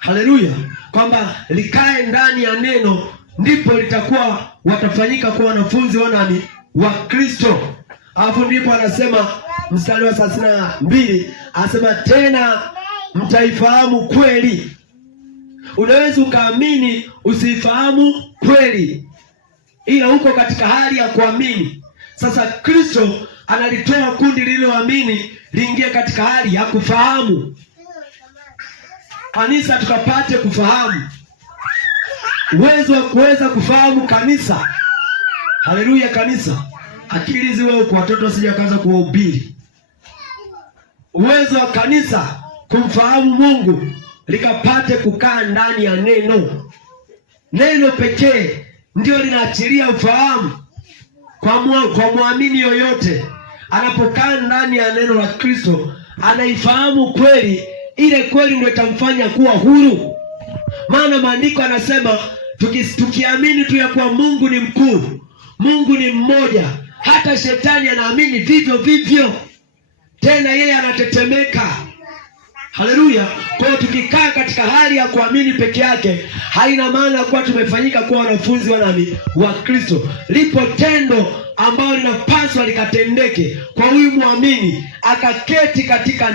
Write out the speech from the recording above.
Haleluya, kwamba likae ndani ya neno, ndipo litakuwa watafanyika kuwa wanafunzi wa nani? Wa Kristo. Alafu ndipo anasema mstari wa 32, anasema tena mtaifahamu kweli. Unaweza ukaamini usifahamu kweli, ila uko katika hali ya kuamini. Sasa Kristo analitoa kundi lililoamini liingie katika hali ya kufahamu. Kanisa tukapate kufahamu, uwezo wa kuweza kufahamu kanisa. Haleluya, kanisa. Akili ziwe huko, watoto wasije wakaanza kuwahubiri. Uwezo wa kanisa kumfahamu Mungu likapate kukaa ndani ya neno. Neno pekee ndio linaachilia ufahamu kwa muamini yoyote. Anapokaa ndani ya neno la Kristo, anaifahamu kweli. Ile kweli ndio itamfanya kuwa huru. Maana maandiko anasema tukiamini tu ya kuwa Mungu ni mkuu, Mungu ni mmoja, hata shetani anaamini vivyo vivyo, tena yeye anatetemeka. Haleluya. Kwa hiyo tukikaa katika hali ya kuamini peke yake, haina maana kuwa tumefanyika kuwa wanafunzi wa nani? Wa Kristo. Lipo tendo ambalo linapaswa likatendeke kwa huyu muamini, akaketi katika